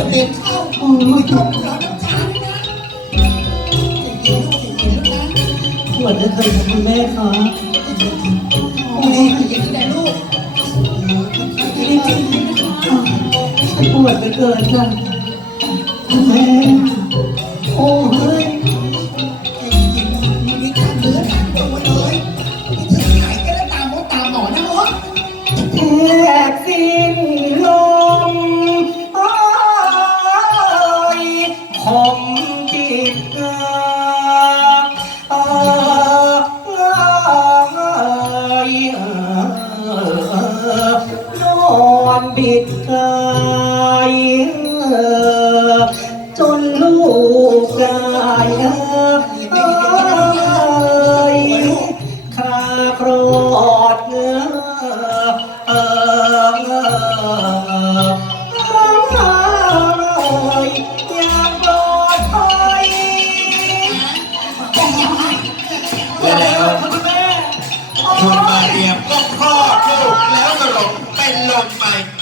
จะเด็กเข้าโอ้ยต้องรอน้ำตาด้วยนะเย็นๆลูกเย็นๆลูกนะปวดเหลือเกินค่ะคุณแม่คะโอ้ยเย็นๆนะลูกปวดเหลือเกินค่ะคุณแม่โอ้ย อนบิดกายจนลูกได้คาครอดเงือ on, mate.